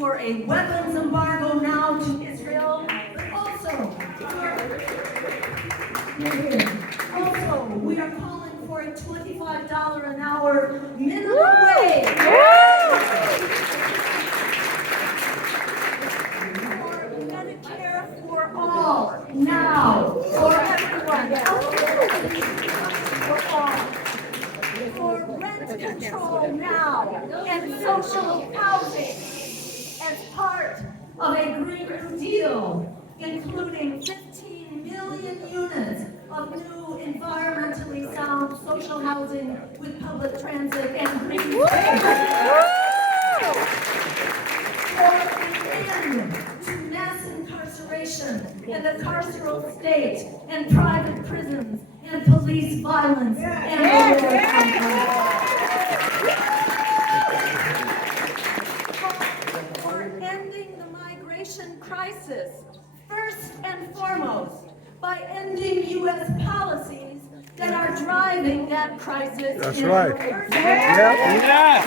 for a weapons embargo now to Israel, but also we are calling for a $25 an hour minimum wage. For Medicare for all, now, for everyone. For all. For rent control now, and social housing as part of a Green New Deal, including 15 million units of new environmentally sound social housing with public transit and green space. For an end to mass incarceration and the carceral state and private prisons and police violence and war for ending the migration crisis, first and foremost, by ending U.S. policies that are driving that crisis. That's right. Yeah.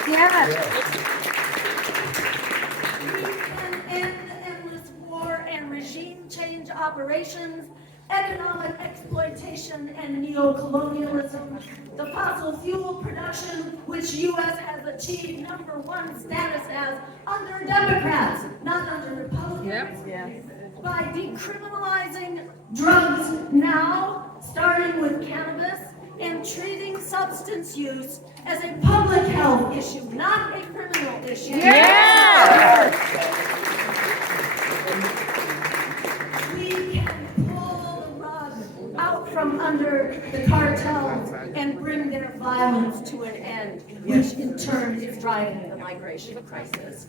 We can end endless war and regime change operations, economic exploitation and neocolonialism, the fossil fuel production, which U.S. has achieved #1 status as under Democrats, not under Republicans. By decriminalizing drugs now, starting with cannabis, and treating substance use as a public health issue, not a criminal issue. We can pull the rug out from under the cartels and bring their violence to an end, which in turn is driving the migration crisis.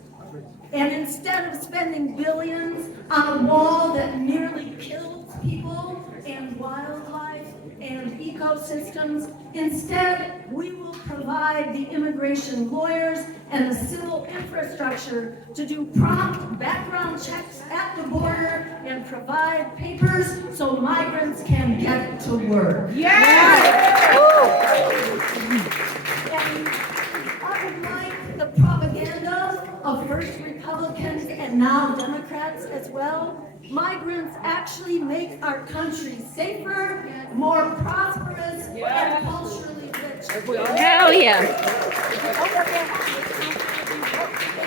And instead of spending billions on a wall that merely kills people and wildlife and ecosystems, instead we will provide the immigration lawyers and the civil infrastructure to do prompt background checks at the border and provide papers so migrants can get to work. And unlike the propaganda of first Republicans and now Democrats as well, migrants actually make our country safer, more prosperous, and culturally rich. Hell yeah.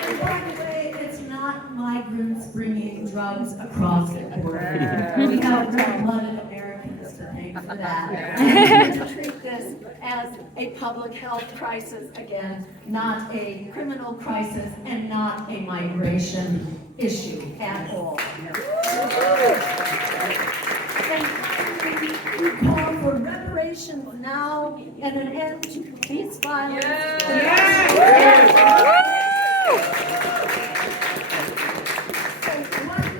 And by the way, it's not migrants bringing drugs across the border. We have red-blooded Americans to thank for that. And to treat this as a public health crisis again, not a criminal crisis, and not a migration issue at all. And finally, we call for reparations now and an end to police violence.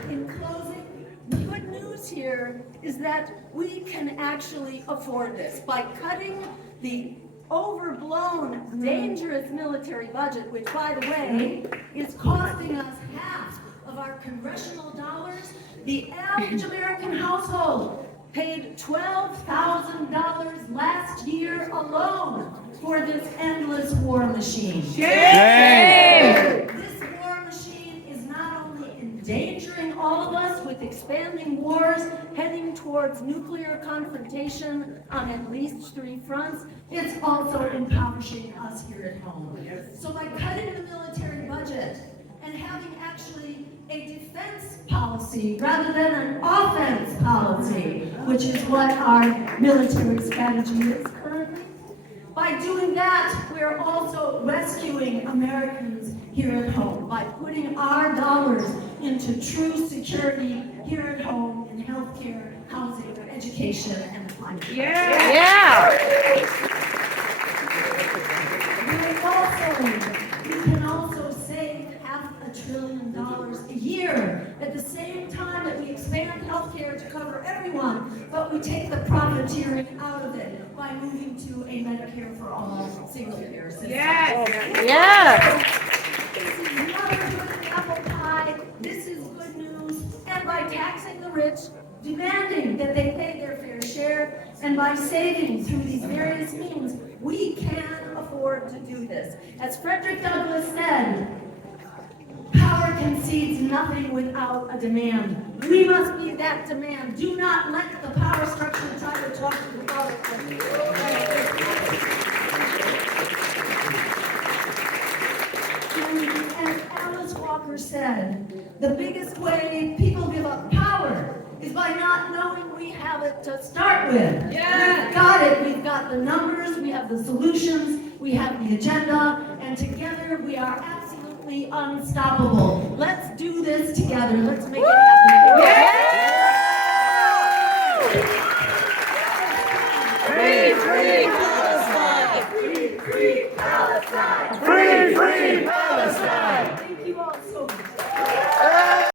In closing, the good news here is that we can actually afford this by cutting the overblown, dangerous military budget, which, by the way, is costing us half of our congressional dollars. The average American household paid $12,000 last year alone for this endless war machine. This war machine is not only endangering all of us with expanding wars heading towards nuclear confrontation on at least 3 fronts, it's also impoverishing us here at home. So by cutting the military budget and having actually a defense policy rather than an offense policy, which is what our military strategy is currently, by doing that, we're also rescuing Americans here at home by putting our dollars into true security here at home in healthcare, housing, education, and climate change. We can also save $500 billion a year at the same time that we expand healthcare to cover everyone, but we take the profiteering out of it by moving to a Medicare for all single-payer system. This is another good apple pie. This is good news. And by taxing the rich, demanding that they pay their fair share, and by saving through these various means, we can afford to do this. As Frederick Douglass said, power can nothing without a demand. We must be that demand. Do not let the power structure try to talk you out of it. And as Alice Walker said, the biggest way people give up power is by not knowing we have it to start with. Yeah. We've got it. We've got the numbers. We have the solutions. We have the agenda. And together we are absolutely unstoppable. Let's do this together. Let's make it happen. Yeah.